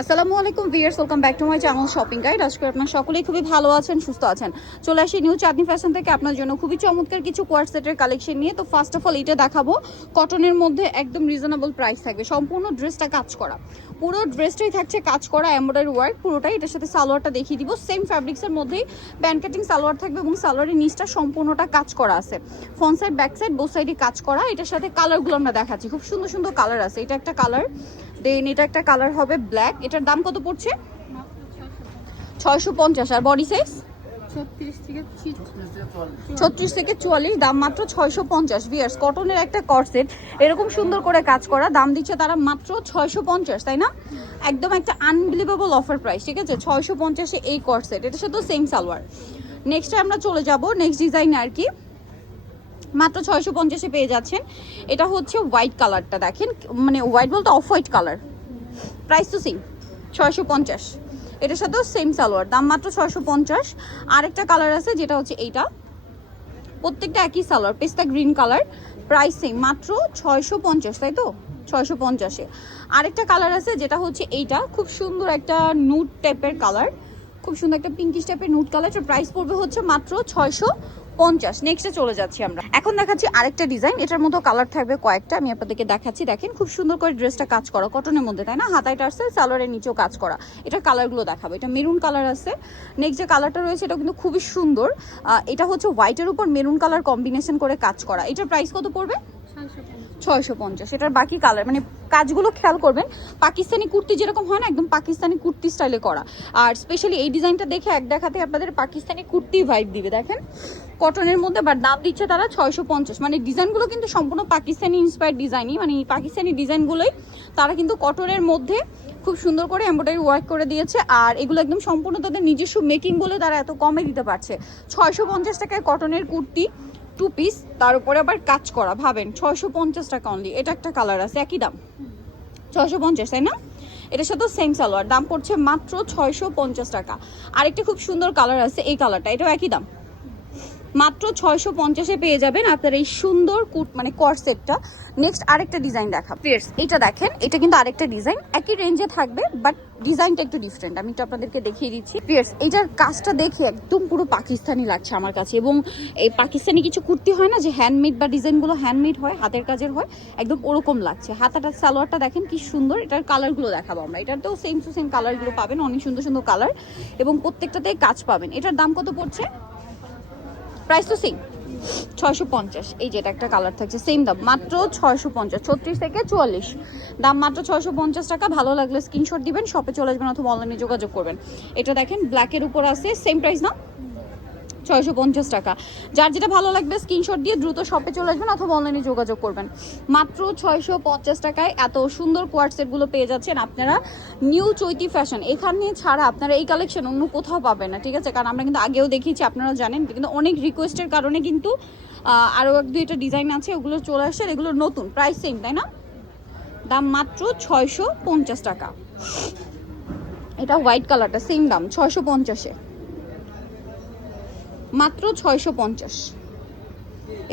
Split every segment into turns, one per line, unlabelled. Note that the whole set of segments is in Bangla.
আসসালামু আলাইকুম viewers welcome back to my channel shopping guide. আজকে আপনার সকলেই খুবই ভালো আছেন, সুস্থ আছেন। চলে আসি নিউ চাঁদনি ফ্যাশন থেকে। আপনার জন্য খুবই চমৎকার কিছু কোয়ার সেটের কালেকশন নিয়ে। তো ফার্স্ট অফ অল এটা দেখাবো। কটনের মধ্যে একদম রিজনেবল প্রাইস থাকবে। সম্পূর্ণ ড্রেসটা কাজ করা। পুরো ড্রেসটাই থাকছে কাজ করা এমব্রয়ডারি ওয়ার্ক পুরোটাই এটার সাথে সালোয়ারটা দেখিয়ে দিব। সেম ফ্যাব্রিক্সের মধ্যেই প্যান্ট কাটিং সালোয়ার থাকবে এবং সালোয়ারের নিচটা সম্পূর্ণটা কাজ করা আছে। Front side back side both সাইডে কাজ করা। এটার সাথে কালারগুলো আমরা দেখাচ্ছি। খুব সুন্দর সুন্দর কালার আছে। এটা একটা কালার দেন এটা একটা কালার হবে ব্ল্যাক। এটার দাম কত পড়ছে? ছয়শো পঞ্চাশ। আর বডি সাইজ
ছত্রিশ থেকে
চুয়াল্লিশ, দাম মাত্র ছয়শো পঞ্চাশ। বিয়ার্স কটনের একটা কর্সেট এরকম সুন্দর করে কাজ করা। দাম দিচ্ছে তারা মাত্র ছয়শো পঞ্চাশ, তাই না? একদম একটা আনবিলিভেবল অফার প্রাইস ঠিক আছে? ছয়শো পঞ্চাশে এই কর্সেট এটার সাথেও সেম সালোয়ার। নেক্সটে আমরা চলে যাব। নেক্সট ডিজাইন আর কি? মাত্র ছয়শো পঞ্চাশে পেয়ে যাচ্ছেন। এটা হচ্ছে হোয়াইট কালারটা দেখেন মানে হোয়াইট বলতে অফ হোয়াইট কালার প্রাইস তো সেম ছয়শো পঞ্চাশ। এটার সাথেও সেম সালোয়ার, দাম মাত্র ছয়শো পঞ্চাশ। আরেকটা কালার আছে, যেটা হচ্ছে এইটা। প্রত্যেকটা একই সালোয়ার, পেস্তা গ্রিন কালার প্রাইস সেম মাত্র ছয়শো পঞ্চাশ, তাই তো? ছয়শো পঞ্চাশে। আরেকটা কালার আছে, যেটা হচ্ছে এইটা, খুব সুন্দর একটা নুট টাইপের কালার খুব সুন্দর একটা পিঙ্কিশ টাইপের নুট কালার প্রাইস পড়বে হচ্ছে মাত্র ছয়শো পঞ্চাশ। নেক্সটে চলে যাচ্ছি আমরা। এখন দেখাচ্ছি আরেকটা ডিজাইন এটার মতো কালার থাকবে কয়েকটা। আমি আপনাদেরকে দেখাচ্ছি। দেখেন, খুব সুন্দর করে ড্রেসটা কাজ করা। কটনের মধ্যে, তাই না? হাতায় টার্সে সালোয়ারের নিচেও কাজ করা। এটার কালারগুলো দেখাবো। এটা মেরুন কালার আছে। নেক্সট যে কালারটা রয়েছে এটা কিন্তু খুবই সুন্দর। এটা হচ্ছে হোয়াইটের উপর মেরুন কালার কম্বিনেশন করে কাজ করা। এটার প্রাইস কত পড়বে? ছয়শো পঞ্চাশ। এটার বাকি কালার মানে কাজগুলো খেয়াল করবেন, পাকিস্তানি কুর্তি যেরকম হয় না, একদম পাকিস্তানি কুর্তি স্টাইলে করা। আর স্পেশালি এই ডিজাইনটা দেখে এক দেখাতে আপনাদের পাকিস্তানি কুর্তি ভাইব দিবে, দেখেন। কটনের মধ্যে বাট দাম দিচ্ছে তারা ছয়শো পঞ্চাশ। মানে ডিজাইনগুলো কিন্তু সম্পূর্ণ পাকিস্তানি ইন্সপায়ার্ড ডিজাইনই মানে পাকিস্তানি ডিজাইনগুলোই তারা কিন্তু কটনের মধ্যে খুব সুন্দর করে এমব্রয়ডারি ওয়ার্ক করে দিয়েছে। আর এগুলো একদম সম্পূর্ণ তাদের নিজস্ব মেকিং বলে তারা এত কমে দিতে পারছে। ছয়শো পঞ্চাশ টাকায় কটনের কুর্তি টু পিস তার উপরে আবার কাজ করা, ভাবেন, ছয়শো পঞ্চাশ টাকা অনলি এটা একটা কালার আছে, একই দাম। ছয়শো পঞ্চাশ, তাই না? এটার সাথে সেম সালোয়ার দাম পড়ছে মাত্র ছয়শো পঞ্চাশ টাকা। আরেকটা খুব সুন্দর কালার আছে, এই কালারটা এটাও একই দাম। মাত্র ছয়শো পঞ্চাশে পেয়ে যাবেন আপনার এই সুন্দর কুট মানে কর্সেটটা নেক্সট আরেকটা ডিজাইন দেখা পিয়ার্স এটা দেখেন এটা কিন্তু আরেকটা ডিজাইন একই রেঞ্জে থাকবে বাট ডিজাইনটা একটু ডিফারেন্ট আমি একটু আপনাদেরকে দেখিয়ে দিচ্ছি। পিয়ার্স এইটার কাজটা দেখে একদম পুরো পাকিস্তানি লাগছে আমার কাছে। এবং এই পাকিস্তানি কিছু কুর্তি হয় না যে হ্যান্ডমেড বা ডিজাইনগুলো হ্যান্ডমেড হয় হাতের কাজের হয় একদম ওরকম লাগছে। হাতাটা সালোয়ারটা দেখেন কি সুন্দর। এটার কালারগুলো দেখাবো আমরা। এটার তো সেম টু সেম কালারগুলো পাবেন অনেক সুন্দর সুন্দর কালার এবং প্রত্যেকটাতেই কাজ পাবেন। এটার দাম কত পড়ছে? প্রাইস তো সেম ছয়শো পঞ্চাশ, এই যেটা একটা কালার থাকছে সেম দাম, মাত্র ছয়শো পঞ্চাশ, ছত্রিশ থেকে চুয়াল্লিশ। দাম মাত্র ছয়শো পঞ্চাশ টাকা, ভালো লাগলে স্ক্রিনশট দিবেন শপে চলে আসবেন অথবা অনলাইনে যোগাযোগ করবেন। এটা দেখেন ব্ল্যাকের উপর আছে সেম প্রাইস না? ছয়শো পঞ্চাশ টাকা। যার যেটা ভালো লাগবে স্ক্রিনশট দিয়ে দ্রুত শপে চলে আসবেন অথবা অনলাইনে যোগাযোগ করবেন। মাত্র ছয়শো পঞ্চাশ টাকায় এত সুন্দর কোয়ারসেটগুলো পেয়ে যাচ্ছেন আপনারা নিউ চৈতি ফ্যাশন এখানে ছাড়া আপনারা এই কালেকশন অন্য কোথাও পাবেন না, ঠিক আছে? কারণ আমরা কিন্তু আগেও দেখিয়েছি আপনারা জানেন, কিন্তু অনেক রিকোয়েস্টের কারণে কিন্তু আরও এক দুইটা ডিজাইন আছে, ওগুলো চলে আসছে এগুলো নতুন প্রাইস সেম তাই না? দাম মাত্র ছয়শো পঞ্চাশ টাকা। এটা হোয়াইট কালারটা সেম দাম, ছয়শো পঞ্চাশে। মাত্র ছয়শো পঞ্চাশ।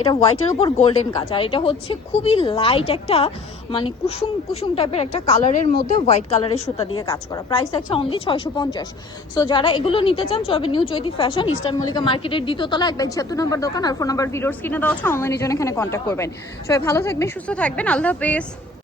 এটা হোয়াইটের উপর গোল্ডেন কাজ। আর এটা হচ্ছে খুবই লাইট একটা মানে কুসুম কুসুম টাইপের একটা কালারের মধ্যে হোয়াইট কালারের সুতা দিয়ে কাজ করা। প্রাইস থাকছে অনলি ছয়শো পঞ্চাশ। সো যারা এগুলো নিতে চান চলবে new Chaiti fashion eastern Mallika মার্কেটের দ্বিতীয়তলা এক বাই ছিয়াত্তর নম্বর দোকান, আর ফোন নাম্বার ভিডিওর স্ক্রিনে দেওয়া আছে অনলাইনের জন্য এখানে কন্ট্যাক্ট করবেন। সবাই ভালো থাকবেন, সুস্থ থাকবেন, আল্লাহ হাফেজ।